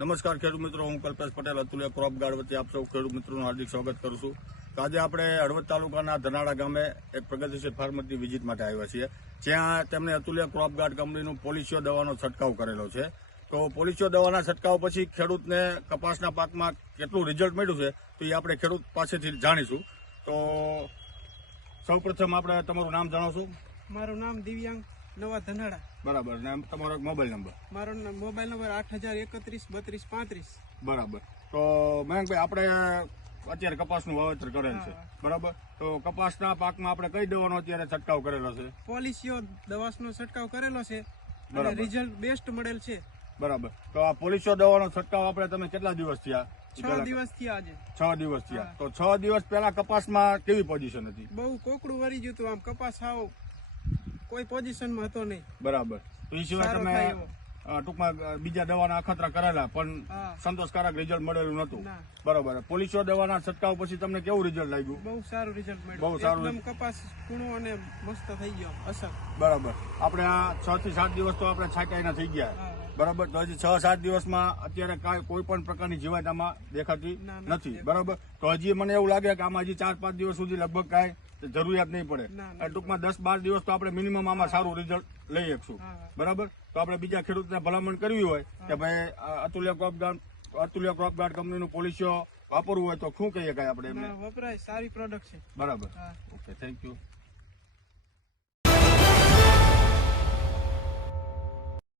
નમસ્કાર ખેડૂત મિત્રો, હું કલ્પેશ પટેલ અતુલ્ય ક્રોપ ગાર્ડ વતી આપ સૌ ખેડૂત મિત્રોનું હાર્દિક સ્વાગત કરું છું. તો આજે આપણે હળવદ તાલુકાના ધનાળા ગામે એક પ્રગતિશીલ ફાર્મરની વિઝિટ માટે આવ્યા છીએ, જ્યાં તેમણે અતુલ્ય ક્રોપ ગાર્ડ કંપનીનું પોલિશિયો દવાનો છંટકાવ કરેલો છે. તો પોલિશિયો દવાના છંટકાવ પછી ખેડૂતને કપાસના પાકમાં કેટલું રિઝલ્ટ મળ્યું છે તો એ આપણે ખેડૂત પાસેથી જાણીશું. તો સૌપ્રથમ આપણે તમારું નામ જણાવશો? મારું નામ દિવ્યાંગ નવા ધનાળા. બરાબર. ને તમારો મોબાઈલ નંબર? મારો મોબાઈલ નંબર 80313235. બરાબર. તો મયંકભાઈ, આપણે અત્યારે કપાસનું વાવેતર કરેલ છે, બરાબર? તો કપાસના પાકમાં આપણે કઈ દવાનો અત્યારે છંટકાવ કરેલો છે? પોલિશિયો દવાનો છંટકાવ કરેલો છે અને બરાબર. રિઝલ્ટ બેસ્ટ મળેલ છે. બરાબર. તો આ પોલિશિયો દવાનો છંટકાવ આપણે તમે કેટલા દિવસ થયા? 6 દિવસ થયા આજે. 6 દિવસ થયા. તો 6 દિવસ પહેલા કપાસમાં કેવી પોઝિશન હતી? બહુ કોકડું વળી ગયું હતું, આમ કપાસ આવ કોઈ પોઝિશનમાં હતો નહીં. બરાબર. તો એ સિવાય સારો તમે થાય એવો. ટૂંકમાં બીજા દવાના અખતરા કરેલા પણ હા. સંતોષકારક રિઝલ્ટ મળેલું નતું. ના. બરાબર. પોલિશિયો દવાના છંટકાવ પછી તમને કેવું રિઝલ્ટ લાગ્યું? બહુ સારું રિઝલ્ટ બહુ મળ્યું. સારું. એકદમ કપાસ કૂણો અને મસ્ત થઈ ગયો અસર. બરાબર. આપણે આ 6 થી 7 દિવસ તો આપણે છાંટાઈના થઈ ગયા, હા. બરાબર. તો હજી 6-7 દિવસમાં અત્યારે કોઈ પણ પ્રકારની જીવાત આમાં દેખાતી ના, નથી, નથી. બરાબર. તો હજી મને એવું લાગે કે આમાં હજી 4-5 દિવસ સુધી લગભગ કાંઈ જરૂરિયાત નહીં પડે. ના, અને ટૂંકમાં 10-12 દિવસ તો આપણે મિનિમમ આમાં સારું રિઝલ્ટ લઈ શકશું, હા. બરાબર. તો આપણે બીજા ખેડૂતને ભલામણ કરવી હોય કે ભાઈ અતુલ્ય ક્રોપ ગાર્ડ કંપનીનું પોલિશિયો વાપરવું હોય તો શું કહીએ કાંઈ આપણે એમને? વપરાય, સારી પ્રોડક્ટ છે. બરાબર. હા. Okay, thank you.